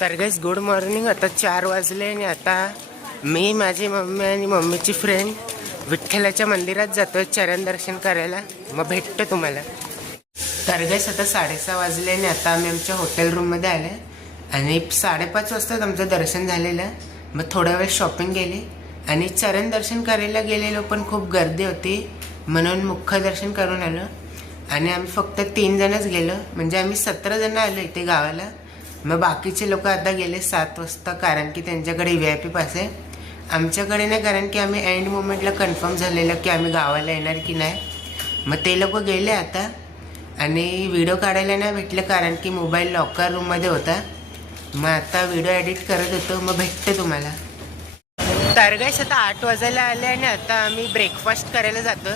तर guys good morning. आता 4 वाजले आणि आता मी माझी मम्मी आणि मम्मीची फ्रेंड विठ्ठलाच्या मंदिरात जातोय चरण दर्शन करायला. मग भेटतो तुम्हाला. तर गाइस आता 6:30 वाजले आणि आता आम्ही आमच्या हॉटेल रूममध्ये आले आणि 5:30 वाजता आमचं दर्शन झालेलं. मग थोडा वेळ शॉपिंग केली आणि चरण दर्शन करायला गेलेलो, पण खूप गर्दी होती म्हणून मुख्य दर्शन करून आलो. आणि आम्ही फक्त 3 जणच गेलो, म्हणजे आम्ही 17 जण आलो इथे गावाला. मग बाकीचे लोक आता गेले 7 वाजता, कारण की त्यांच्याकडे VIP पास आहे. आमच्याकडे नाही, कारण की आम्ही एंड मोमेंटला कन्फर्म झालेलं की आम्ही गावाला येणार की नाही. मग ते लोक गेले आता आणि व्हिडिओ काढायला नाही भेटलं, कारण की मोबाईल लॉकर रूममध्ये होता. मग आता व्हिडिओ एडिट करत होतो. मग भेटते तुम्हाला. तर गाइस आता 8 वाजायला आले आणि आता आम्ही ब्रेकफास्ट करायला जातो.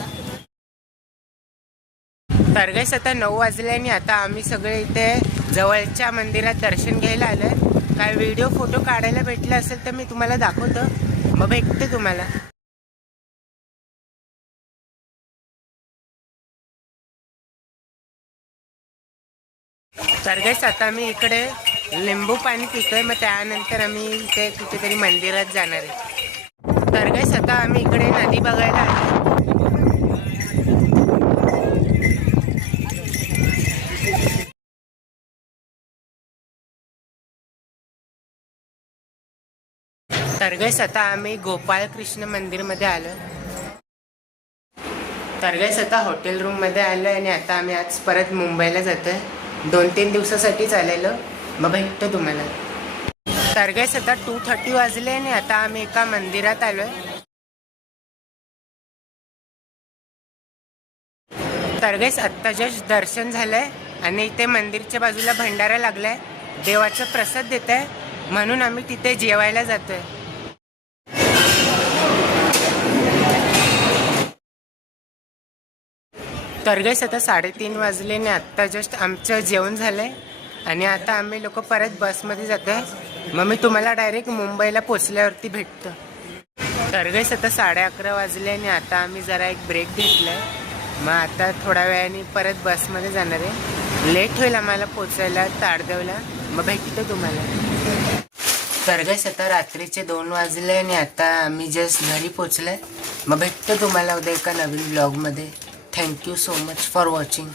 तर गाइस आता 9 वाजले आणि आता आम्ही सगळे इथे जवळच्या मंदिरात दर्शन घ्यायला आलोय. काय व्हिडिओ फोटो काढायला भेटला असेल तर मी तुम्हाला दाखवतो. मग भेटते तुम्हाला. तर गाइस आता मी इकडे लिंबू पाणी पितोय. मग त्यानंतर आम्ही इथे कुठेतरी मंदिरात जाणार आहे. तर गाइस आता आम्ही इकडे नदी बघायला आलो. तर गाइस आता आम्ही गोपाळ कृष्ण मंदिरमध्ये आलो. तर गाइस आता हॉटेल रूममध्ये आलो आणि आता आम्ही आज परत मुंबईला जातोय. 2-3 दिवसासाठीच आलेलो. मग भेटतो तुम्हाला. तर गाइस आता 2:30 वाजले आणि आता आम्ही एका मंदिरात आलोय. तर गाइस आत्ता जस्ट दर्शन झालंय आणि इथे मंदिरच्या बाजूला भंडारा लागलाय. देवाचा प्रसाद देत आहे म्हणून आम्ही तिथे जेवायला जातोय. तर गाइस आता 3:30 वाजले आणि आत्ता जस्ट आमचं जेवण झालंय आणि आता आम्ही लोक परत बसमध्ये जातोय. मग मी तुम्हाला डायरेक्ट मुंबईला पोचल्यावरती भेटतो. तर गाइस आता 11:30 वाजले आणि आता आम्ही जरा एक ब्रेक घेतलाय. मग आता थोड्या वेळाने परत बसमध्ये जाणार आहे. लेट होईल आम्हाला पोचायला ताडदेवला. मग भेटतो तुम्हाला. तर गाइस आता रात्रीचे 2 वाजले आणि आता आम्ही जस्ट घरी पोचलोय. मग भेटतो तुम्हाला उद्या एका नवीन ब्लॉगमध्ये. Thank you so much for watching.